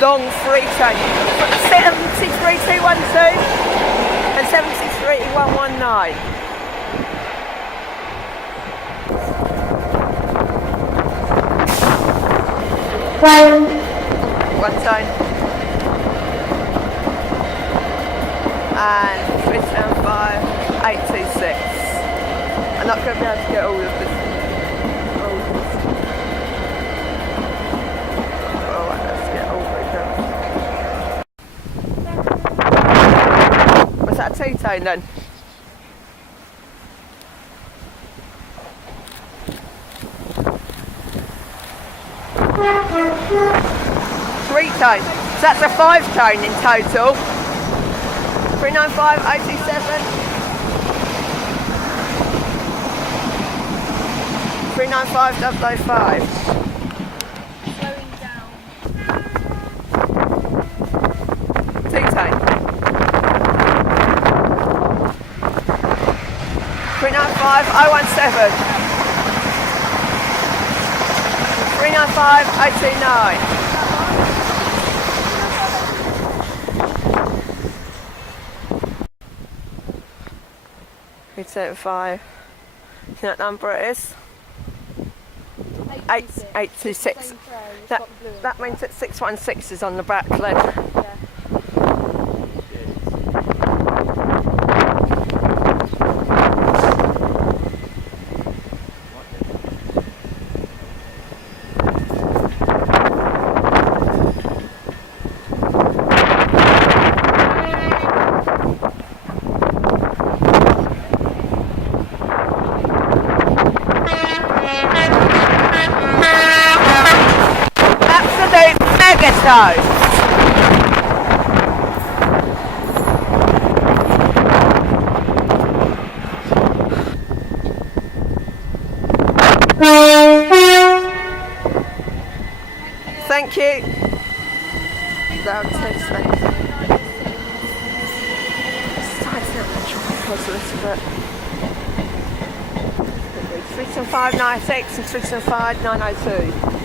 long free time. 73,212 and 73,119. One time. And 375,826. I'm not going to be able to get all of this. Alright, let's get all of it. Was that a two-tone then? Three-tone. So that's a five-tone in total. 395,027. 395,005. Slowing down. Two-tone. 395,017. 395,029. 375. You know what number it is? 826. That means that 616 is on the back then. Yeah. Absolute megatone. Thank you. Loud test thing. Starting out the tripods but 375,906 and 375,902.